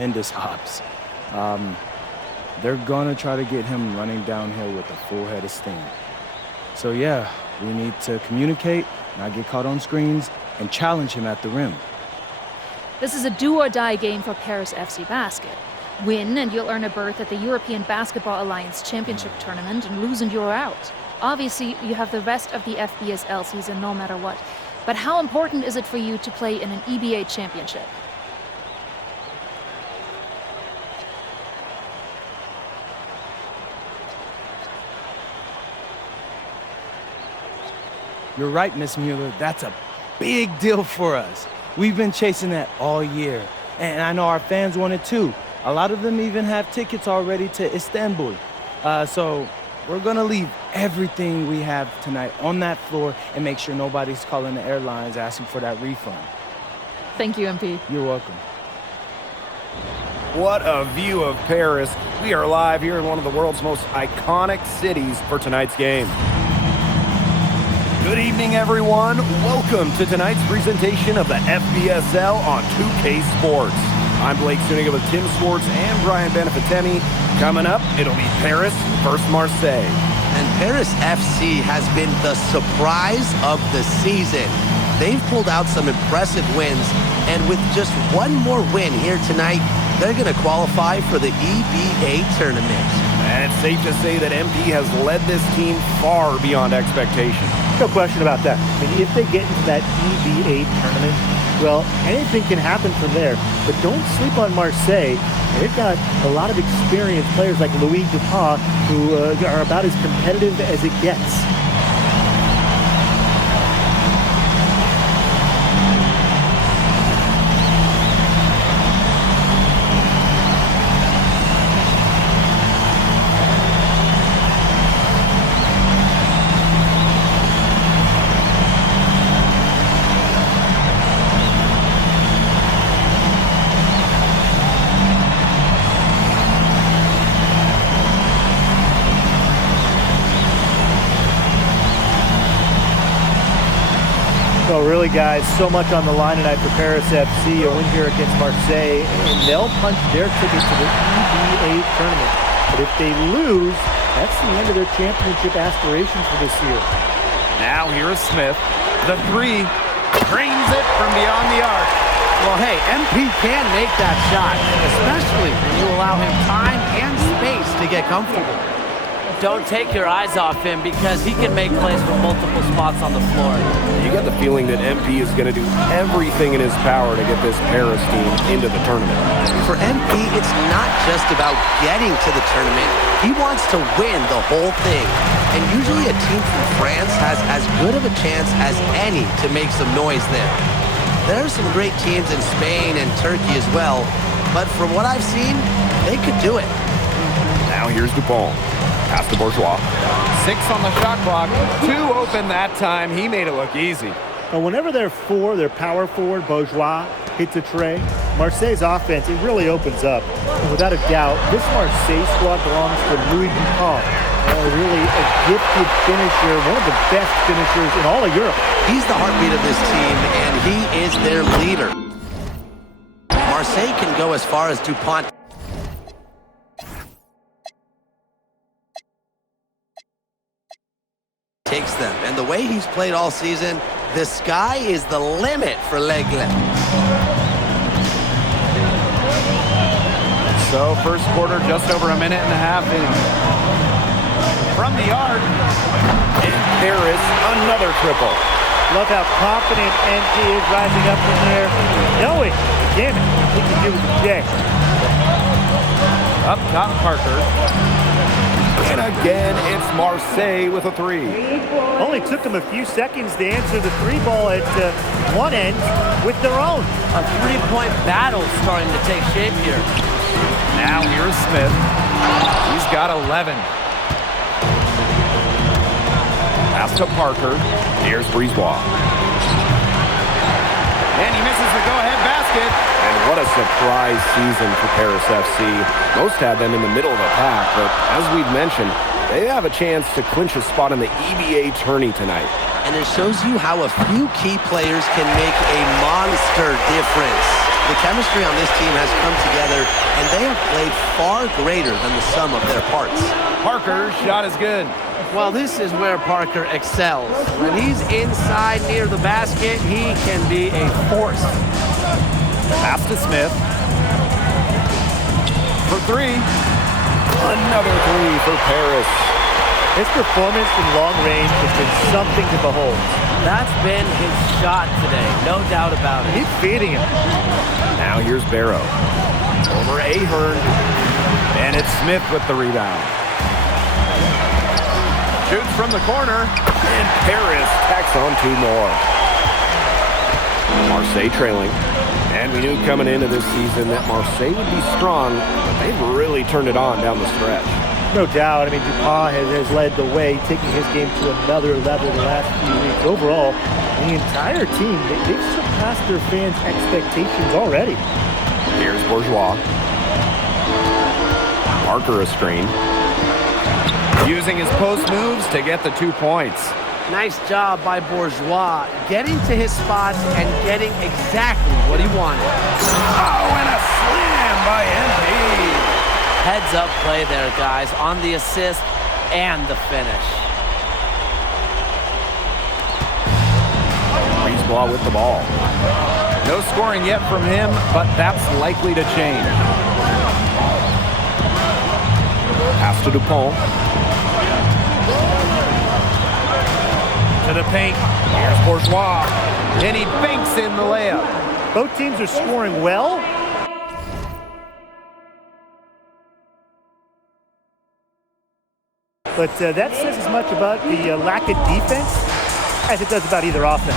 tremendous hops. They're gonna try to get him running downhill with a full head of steam. So yeah, we need to communicate, not get caught on screens, and challenge him at the rim. This is a do-or-die game for Paris FC Basket. Win and you'll earn a berth at the European Basketball Alliance Championship Tournament, and lose and you're out. Obviously, you have the rest of the FBSL season no matter what. But how important is it for you to play in an EBA championship? You're right, Miss Mueller. That's a big deal for us. We've been chasing that all year. And I know our fans want it too. A lot of them even have tickets already to Istanbul. So we're gonna leave everything we have tonight on that floor and make sure nobody's calling the airlines asking for that refund. Thank you, MP. You're welcome. What a view of Paris. We are live here in one of the world's most iconic cities for tonight's game. Good evening, everyone. Welcome to tonight's presentation of the FBSL on 2K Sports. I'm Blake Zuniga with Tim Swartz and Brian Benefitemi. Coming up, it'll be Paris versus Marseille. And Paris FC has been the surprise of the season. They've pulled out some impressive wins, and with just one more win here tonight, they're going to qualify for the EBA tournament. And it's safe to say that MP has led this team far beyond expectation. No question about that. I mean, if they get into that EBA tournament, well, anything can happen from there. But don't sleep on Marseille. They've got a lot of experienced players like Louis Dupont, who are about as competitive as it gets. So really, guys, so much on the line tonight for Paris FC, a win here against Marseille, and they'll punch their ticket to the EBA tournament. But if they lose, that's the end of their championship aspirations for this year. Now here is Smith. The three drains it from beyond the arc. Well, hey, MP can make that shot, especially when you allow him time and space to get comfortable. Don't take your eyes off him, because he can make plays from multiple spots on the floor. You get the feeling that MP is going to do everything in his power to get this Paris team into the tournament. For MP, it's not just about getting to the tournament. He wants to win the whole thing. And usually a team from France has as good of a chance as any to make some noise there. There are some great teams in Spain and Turkey as well, but from what I've seen, they could do it. Now here's Dupont. Pass to Bourgeois. 6 on the shot clock. 2 open that time. He made it look easy. Now, whenever their power forward, Bourgeois, hits a tray, Marseille's offense, it really opens up. And without a doubt, this Marseille squad belongs to Louis Dupont. Really a gifted finisher, one of the best finishers in all of Europe. He's the heartbeat of this team, and he is their leader. Marseille can go as far as Dupont takes them. And the way he's played all season, the sky is the limit for L'Aigle. So first quarter, just over a minute and a half in. From the arc. And Paris, another triple. Love how confident MP is rising up from there. Knowing, damn it, he can do it today. Up top, Parker. And again, it's Marseille with a 3. Only took them a few seconds to answer the 3 ball at one end with their own. A 3-point battle starting to take shape here. Now here's Smith. He's got 11. Pass to Parker. Here's Bourgeois. And he misses the go-ahead basket. And what a surprise season for Paris FC. Most had them in the middle of the pack, but as we've mentioned, they have a chance to clinch a spot in the EBA tourney tonight. And it shows you how a few key players can make a monster difference. The chemistry on this team has come together, and they have played far greater than the sum of their parts. Parker's shot is good. Well, this is where Parker excels. When he's inside near the basket, he can be a force. Pass to Smith. For three. Another three for Paris. His performance from long range has been something to behold. That's been his shot today, no doubt about it. He's feeding him. Now here's Barrow. Over Ahern. And it's Smith with the rebound. Shoots from the corner. And Paris tacks on two more. Marseille trailing. And we knew coming into this season that Marseille would be strong, but they've really turned it on down the stretch. No doubt. I mean, Dupont has led the way, taking his game to another level the last few weeks. Overall, the entire team, they've surpassed their fans' expectations already. Here's Bourgeois. Parker a screen. Using his post moves to get the 2 points. Nice job by Bourgeois, getting to his spots and getting exactly what he wanted. Oh, and a slam by MP. Heads up play there, guys, on the assist and the finish. Brisebois with the ball. No scoring yet from him, but that's likely to change. Pass to Dupont. To the paint. Here's Bourgeois. And he banks in the layup. Both teams are scoring well. But that says as much about the lack of defense as it does about either offense.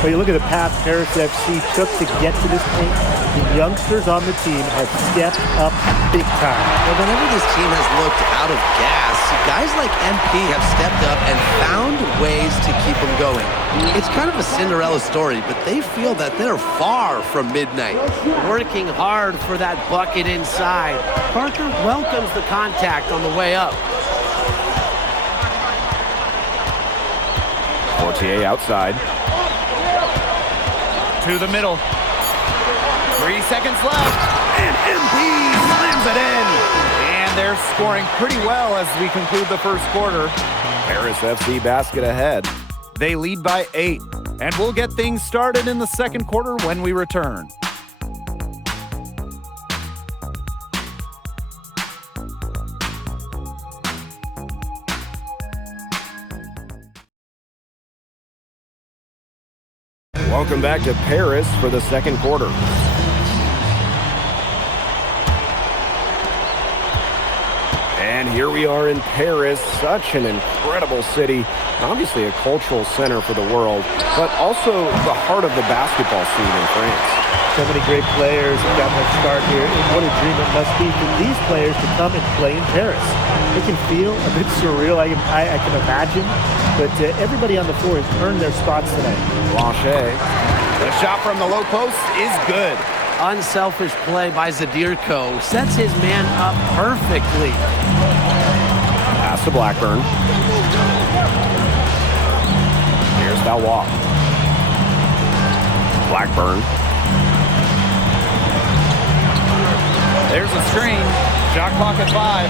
When you look at the path Paris FC took to get to this point, the youngsters on the team have stepped up big time. Well, whenever this team has looked out of gas, guys like MP have stepped up and found ways to keep them going. It's kind of a Cinderella story, but they feel that they're far from midnight. Working hard for that bucket inside. Parker welcomes the contact on the way up. Fortier outside. To the middle. 3 seconds left. And MP slams it in. And they're scoring pretty well as we conclude the first quarter. Paris FC basket ahead. They lead by 8. And we'll get things started in the second quarter when we return. Welcome back to Paris for the second quarter. And here we are in Paris, such an incredible city, obviously a cultural center for the world, but also the heart of the basketball scene in France. So many great players have gotten their start here, and what a dream it must be for these players to come and play in Paris. It can feel a bit surreal, I can imagine, but everybody on the floor has earned their spots tonight. Blanchet. The shot from the low post is good. Unselfish play by Zadirko sets his man up perfectly. Pass to Blackburn. Here's Valois. Blackburn. There's a screen. Shot clock at 5.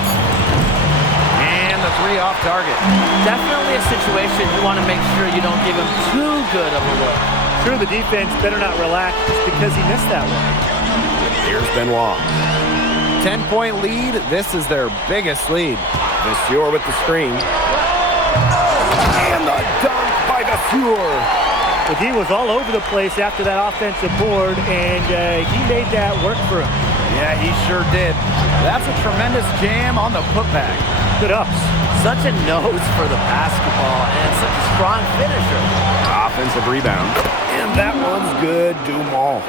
And the 3 off target. Definitely a situation you want to make sure you don't give him too good of a look. Sure, the defense better not relax just because he missed that one. Here's Benoit. 10-point lead. This is their biggest lead. Vasseur with the screen. And the dunk by Vasseur. But he was all over the place after that offensive board, and he made that work for him. Yeah, he sure did. That's a tremendous jam on the putback. Good ups. Such a nose for the basketball and such a strong finisher. Offensive rebound. And that one's good, Dumont.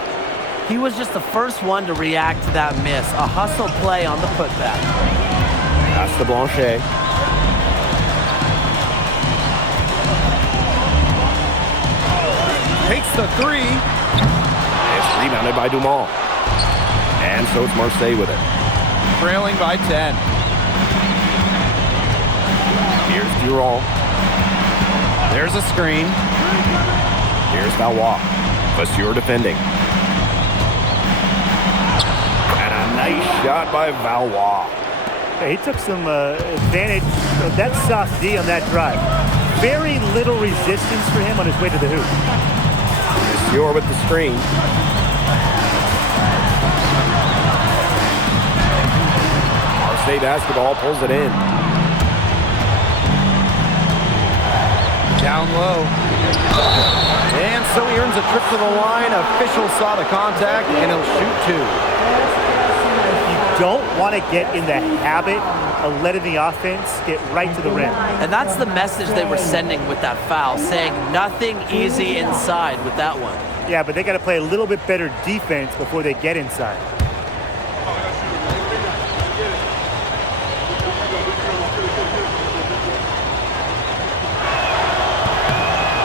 He was just the first one to react to that miss. A hustle play on the putback. Pass to Blanchet. Takes the 3. It's rebounded by Dumont. And so it's Marseille with it. Trailing by 10. Here's Durand. There's a screen. Here's Valois. Vasseur defending. Nice shot by Valois. He took some advantage of that soft D on that drive. Very little resistance for him on his way to the hoop. You're with the screen. Marseille basketball pulls it in. Down low. And so he earns a trip to the line. Official saw the contact, and he'll shoot two. You don't want to get in the habit of letting the offense get right to the rim. And that's the message they were sending with that foul, saying nothing easy inside with that one. Yeah, but they got to play a little bit better defense before they get inside.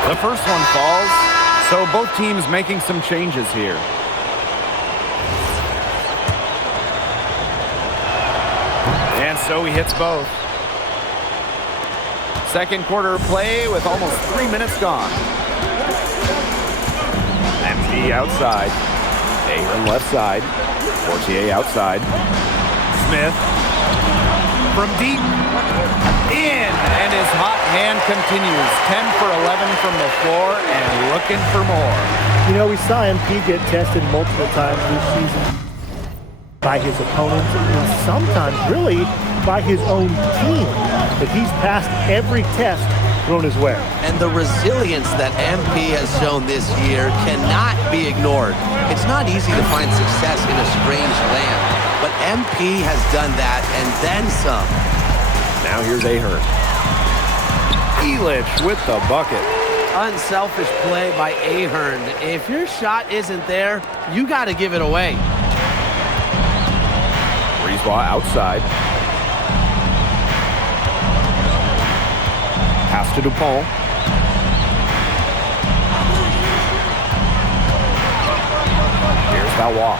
The first one falls, so both teams making some changes here. And so he hits both. Second quarter play with almost 3 minutes gone. MP outside. Ahern left side. Fortier outside. Smith from deep. In, and his hot hand continues. 10 for 11 from the floor and looking for more. You know, we saw MP get tested multiple times this season by his opponents and sometimes really by his own team. But he's passed every test thrown his way. And the resilience that MP has shown this year cannot be ignored. It's not easy to find success in a strange land, but MP has done that and then some. Now here's Ahern. Elich with the bucket. Unselfish play by Ahern. If your shot isn't there, you got to give it away. Brisebois outside. Pass to Dupont. Here's Valois.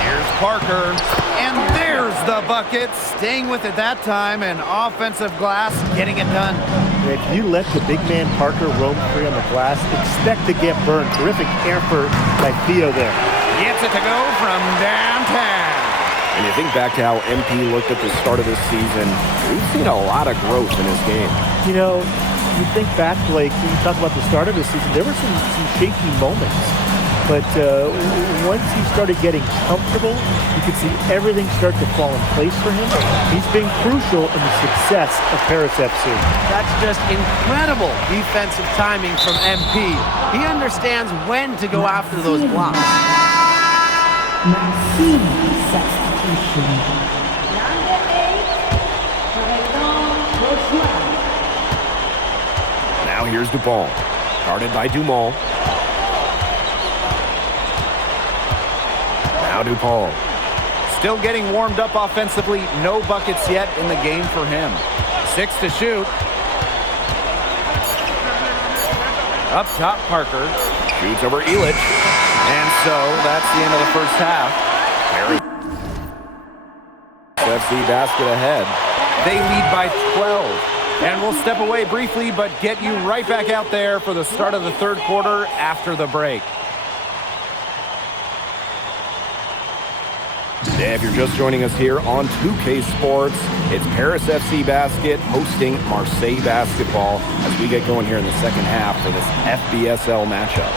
Here's Parker. And there's the bucket. Staying with it that time, and offensive glass getting it done. If you let the big man Parker roam free on the glass, expect to get burned. Terrific effort by Theo there. Gets it to go from downtown. And you think back to how MP looked at the start of this season, we've seen a lot of growth in his game. You know, you think back, Blake, when you talk about the start of the season, there were some shaky moments. But once he started getting comfortable, you could see everything start to fall in place for him. He's been crucial in the success of Paris FC. That's just incredible defensive timing from MP. He understands when to go after those blocks. Now here's Dupont. Guarded by Dumont. Now Dupont. Still getting warmed up offensively. No buckets yet in the game for him. 6 to shoot. Up top, Parker. Shoots over Elich. And so that's the end of the first half. FC basket ahead. They lead by 12. And we'll step away briefly, but get you right back out there for the start of the third quarter after the break. If you're just joining us here on 2K Sports, it's Paris FC Basket hosting Marseille Basketball as we get going here in the second half for this FBSL matchup.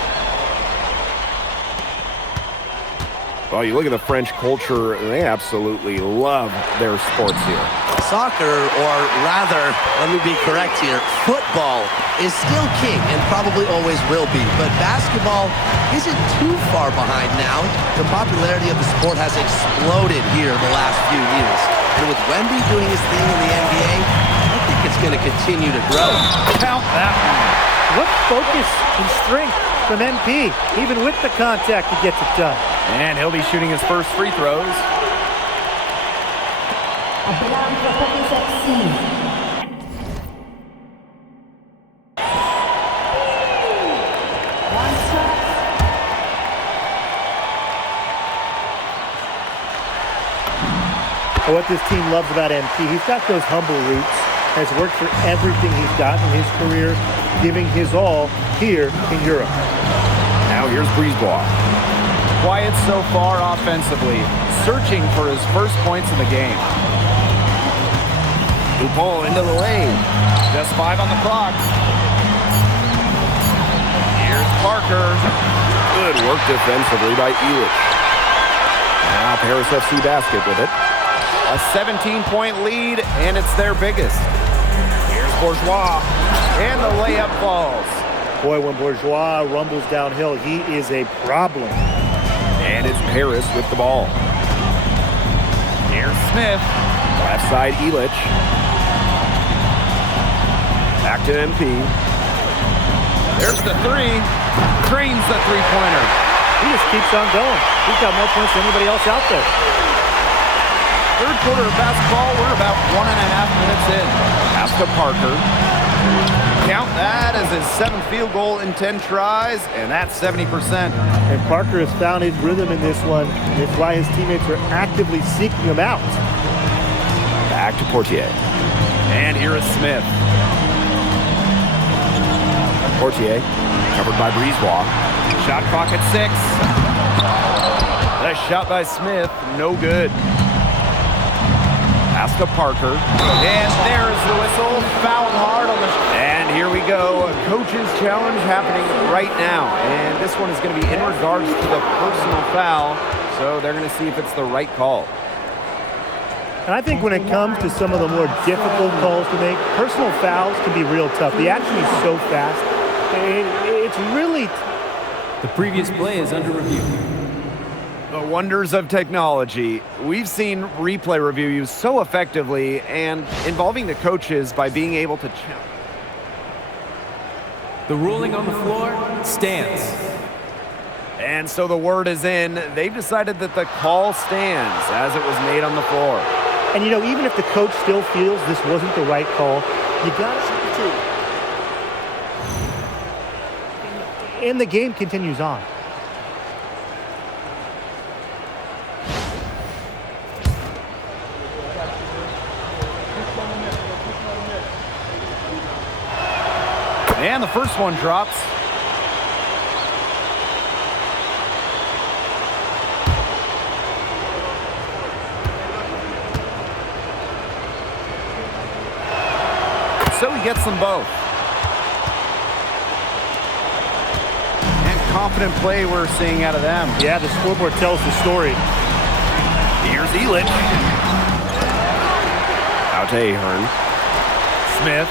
Well, you look at the French culture, they absolutely love their sports here. Soccer, or rather, let me be correct here, football is still king and probably always will be. But basketball isn't too far behind now. The popularity of the sport has exploded here the last few years. And with Wemby doing his thing in the NBA, I think it's going to continue to grow. Count that one. What focus and strength from MP. Even with the contact, he gets it done. And he'll be shooting his first free throws. What this team loves about MP, he's got those humble roots, has worked for everything he's got in his career, giving his all here in Europe. Now here's Brisebois. quiet so far offensively, searching for his first points in the game. Dupont into the lane. Just 5 on the clock. Here's Parker. Good work defensively by Elich. Now Paris FC Basket with it. A 17-point lead, and it's their biggest. Here's Bourgeois, and the layup falls. Boy, when Bourgeois rumbles downhill, he is a problem. And it's Paris with the ball. Here's Smith. Left side, Elich. Back to MP. There's the 3. Cranes the three-pointer. He just keeps on going. He's got more points than anybody else out there. Third quarter of basketball, we're about 1.5 minutes in. Pass to Parker. Count that as his 7th field goal in 10 tries, and that's 70%. And Parker has found his rhythm in this one. That's why his teammates are actively seeking him out. Back to Portier. And here is Smith. Portier, covered by Brisebois. Shot clock at 6. That shot by Smith, no good. Pass to Parker. And there's the whistle. Fouled hard on the... And here we go. A coach's challenge happening right now. And this one is going to be in regards to the personal foul. So they're going to see if it's the right call. And I think when it comes to some of the more difficult calls to make, personal fouls can be real tough. The action is so fast. It's really... The previous play is under review. The wonders of technology. We've seen replay review used so effectively and involving the coaches by being able to check. The ruling on the floor stands. And so the word is in. They've decided that the call stands as it was made on the floor. And, you know, even if the coach still feels this wasn't the right call, you got to... And the game continues on. And the first one drops. So he gets them both. And confident play we're seeing out of them. Yeah, the scoreboard tells the story. Here's Elich. Out to Ahern. Smith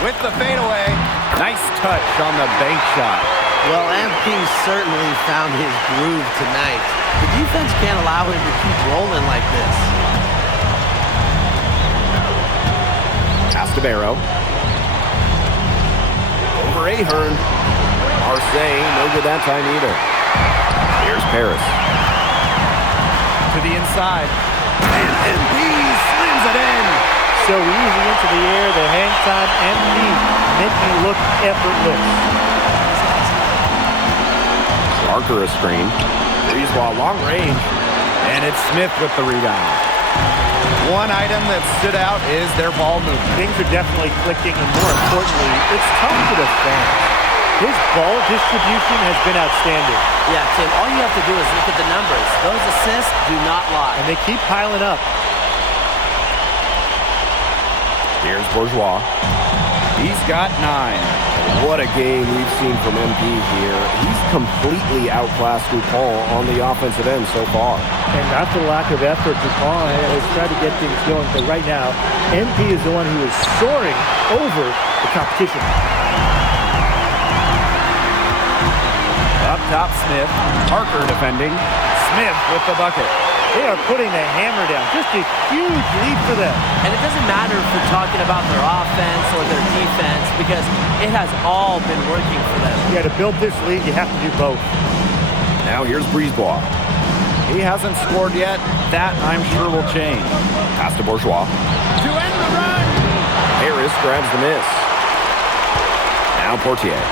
with the fadeaway. Nice touch on the bank shot. Well, MP certainly found his groove tonight. The defense can't allow him to keep rolling like this. Pass to Barrow. Over Ahern. Marseille, no good that time either. Here's Paris. To the inside. And MP slams it in. So easy into the air, the hang time, MP look effortless. Parker a screen. Brisebois long range. And it's Smith with the rebound. One item that stood out is their ball movement. Things are definitely clicking, and more importantly, it's tough to defend. His ball distribution has been outstanding. Yeah, Tim, all you have to do is look at the numbers. Those assists do not lie. And they keep piling up. Here's Bourgeois. He's got 9. What a game we've seen from MP here. He's completely outclassed Dupont on the offensive end so far. And not for lack of effort, Dupont has tried to get things going. But right now, MP is the one who is soaring over the competition. Up top, Smith. Parker defending. Smith with the bucket. They are putting the hammer down. Just a huge lead for them. And it doesn't matter if we're talking about their offense or their defense because it has all been working for them. Yeah, to build this lead, you have to do both. Now here's Brisebois. He hasn't scored yet. That, I'm sure, will change. Pass to Bourgeois. To end the run. Harris grabs the miss. Now Portier.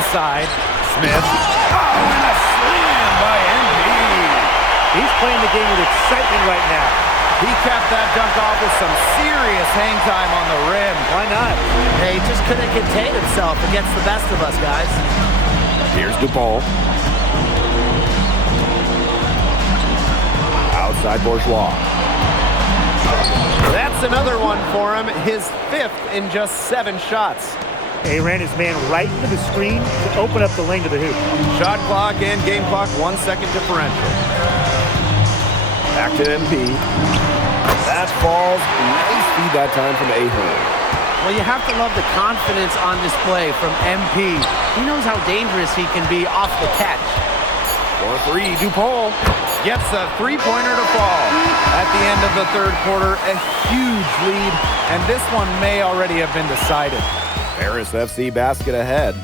Inside. Smith. Oh, and a slam by MP. He's playing the game with excitement right now. He capped that dunk off with some serious hang time on the rim. Why not? Hey, he just couldn't contain himself against the best of us, guys. Here's Dupont. Outside Bourgeois. That's another one for him, his 5th in just 7 shots. He ran his man right into the screen to open up the lane to the hoop. Shot clock and game clock 1 second differential. Back to MP. That falls. Nice feed that time from Ahern. Well, you have to love the confidence on display from MP. He knows how dangerous he can be off the catch. For 3, DuPont. Gets a 3-pointer to fall. At the end of the 3rd quarter, a huge lead, and this one may already have been decided. Paris FC basket ahead.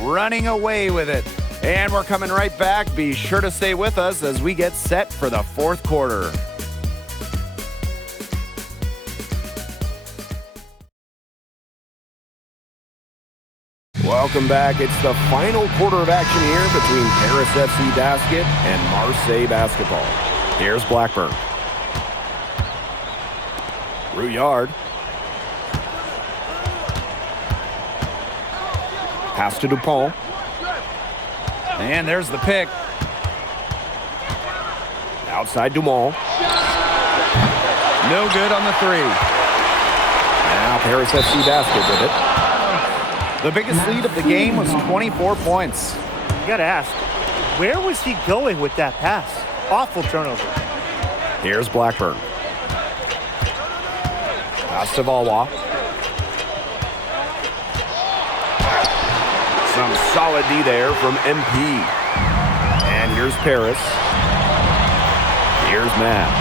Running away with it. And we're coming right back. Be sure to stay with us as we get set for the 4th quarter. Welcome back. It's the final quarter of action here between Paris FC basket and Marseille basketball. Here's Blackburn. Rouillard. Pass to DuPont. And there's the pick. Outside Dumont. No good on the 3. Now Paris FC basket with it. The biggest lead of the game was 24 points. You got to ask, where was he going with that pass? Awful turnover. Here's Blackburn. Pass to Valois. Some solid D there from MP. And here's Paris. Here's Matt.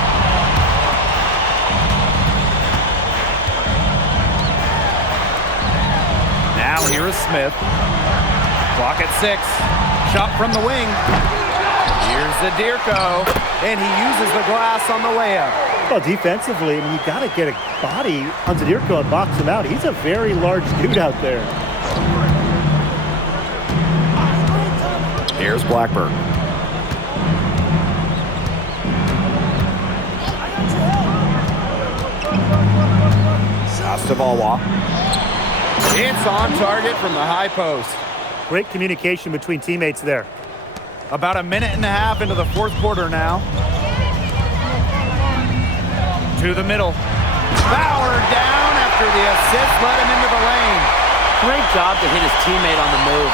Now here is Smith. Clock at 6. Shot from the wing. Here's Zadirko. And he uses the glass on the layup. Well, defensively, I mean, you got to get a body on Zadirko and box him out. He's a very large dude out there. Here's Blackburn. Pass to Valois. It's on target from the high post. Great communication between teammates there. About a minute and a half into the 4th quarter now. To the middle. Bauer down after the assist led him into the lane. Great job to hit his teammate on the move.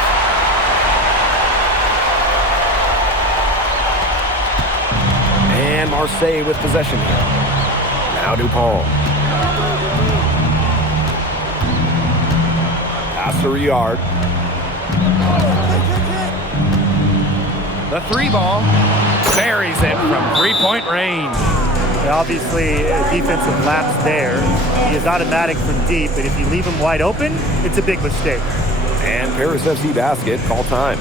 And Marseille with possession here. Now DuPont. Pass to Rouillard. The 3 ball buries it from 3-point range. Obviously, a defensive lapse there. He is automatic from deep, and if you leave him wide open, it's a big mistake. And Paris FC basket, call time.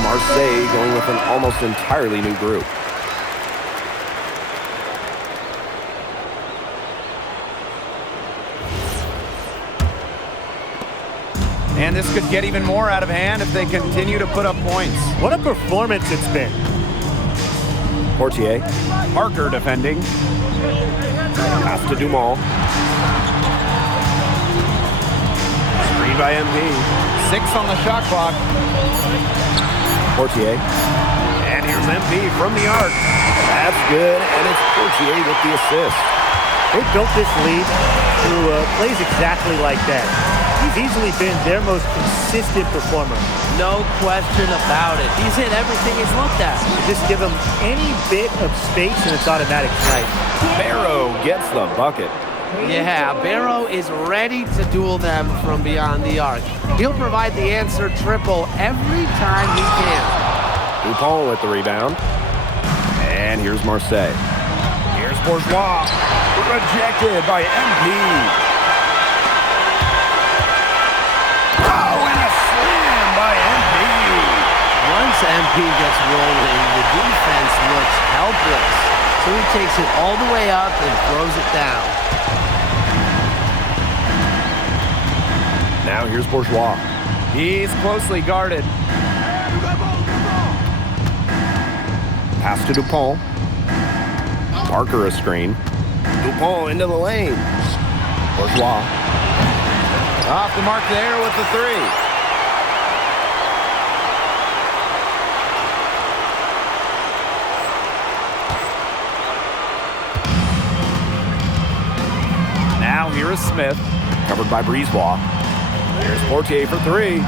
Marseille going with an almost entirely new group. And this could get even more out of hand if they continue to put up points. What a performance it's been. Portier. Parker defending. Pass to Dumont. Screen by MP. 6 on the shot clock. Portier. And here's MP from the arc. That's good, and it's Portier with the assist. They built this lead through plays exactly like that. He's easily been their most consistent performer. No question about it. He's hit everything he's looked at. Just give him any bit of space and it's automatic tonight. Barrow gets the bucket. Yeah, Barrow is ready to duel them from beyond the arc. He'll provide the answer triple every time he can. Dupont with the rebound. And here's Marseille. Here's Bourgeois. Rejected by MP. Oh, and a slam by MP. Once MP gets rolling, the defense looks helpless. So he takes it all the way up and throws it down. Now here's Bourgeois. He's closely guarded. Pass to Dupont. Parker a screen. Dupont into the lane. Bourgeois. Off the mark there with the three. Now here is Smith. Covered by Brisebois. Here's Portier for three.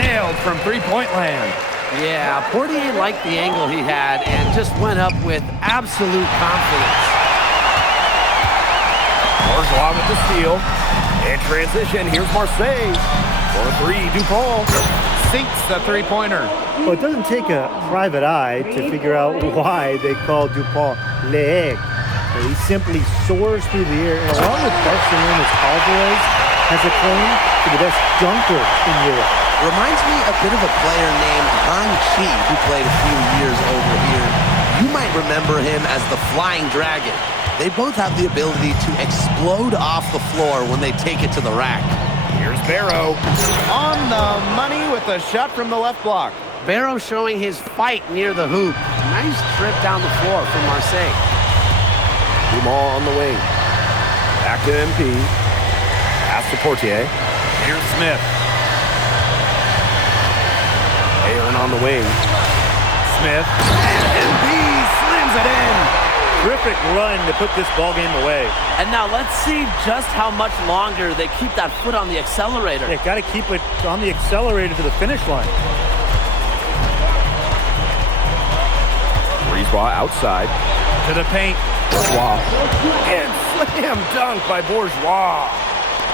Nailed from three-point land. Yeah, Portier liked the angle he had and just went up with absolute confidence. Bourgeois with the steal. In transition, here's Marseille. For three, Dupont. Sinks the three-pointer. Well, it doesn't take a private eye to figure out why they call Dupont l'aigle. He simply soars through the air, and along with Barcelona's Alvarez, has a claim to the best dunker in Europe. Reminds me a bit of a player named Han Chi, who played a few years over here. You might remember him as the Flying Dragon. They both have the ability to explode off the floor when they take it to the rack. Here's Barrow. On the money with a shot from the left block. Barrow showing his fight near the hoop. Nice trip down the floor from Marseille. Dumont on the wing. Back to MP. Pass to Portier. Here's Smith. Aaron on the wing. Smith. And MP slams it in. Terrific run to put this ball game away. And now let's see just how much longer they keep that foot on the accelerator. They got to keep it on the accelerator to the finish line. Brisebois outside. To the paint. Bourgeois. And slam dunk by Bourgeois.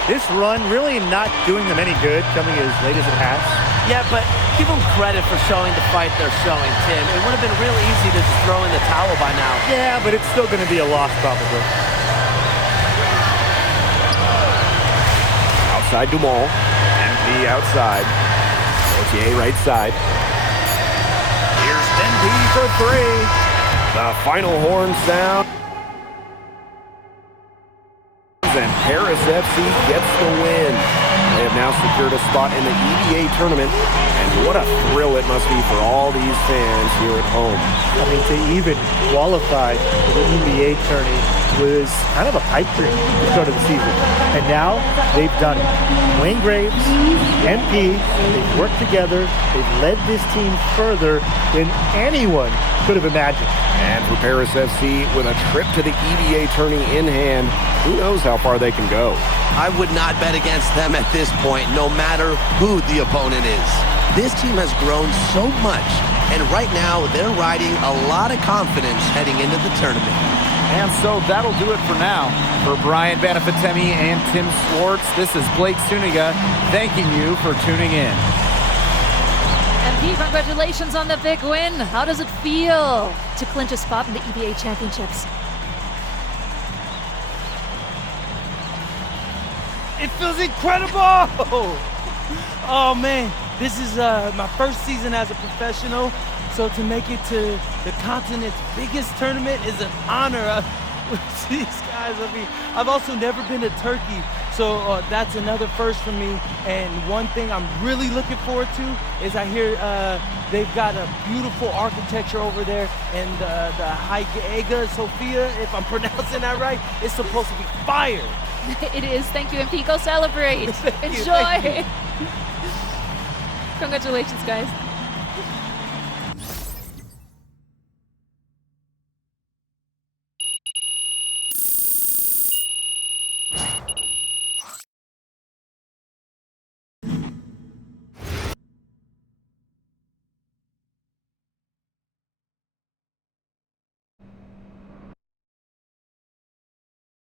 This run really not doing them any good, coming as late as it has. Yeah, but give them credit for showing the fight they're showing, Tim. It would have been real easy to just throw in the towel by now. Yeah, but it's still going to be a loss probably. Outside Dumont. MP outside. Portier right side. Here's MP for three. The final horn sound. And Paris FC gets the win. They have now secured a spot in the EVA tournament, and what a thrill it must be for all these fans here at home. I mean, to even qualify for the EVA tourney was kind of a pipe dream at the start of the season. And now they've done it. Wayne Graves, MP, they've worked together. They've led this team further than anyone could have imagined. And for Paris FC, with a trip to the EVA tourney in hand, who knows how far they can go. I would not bet against them at this point, no matter who the opponent is. This team has grown so much, and right now they're riding a lot of confidence heading into the tournament. And so that'll do it for now. For Brian Banafitemi and Tim Swartz, this is Blake Suniga thanking you for tuning in. MP, congratulations on the big win. How does it feel to clinch a spot in the EBA Championships? It feels incredible! Oh man, this is my first season as a professional, so to make it to the continent's biggest tournament is an honor. With these guys, I mean, I've also never been to Turkey, so that's another first for me. And one thing I'm really looking forward to is I hear they've got a beautiful architecture over there, and the Hagia Sophia, if I'm pronouncing that right, is supposed to be fire. It is. Thank you, MP. Go celebrate. Thank you, Enjoy. thank you. Congratulations, guys.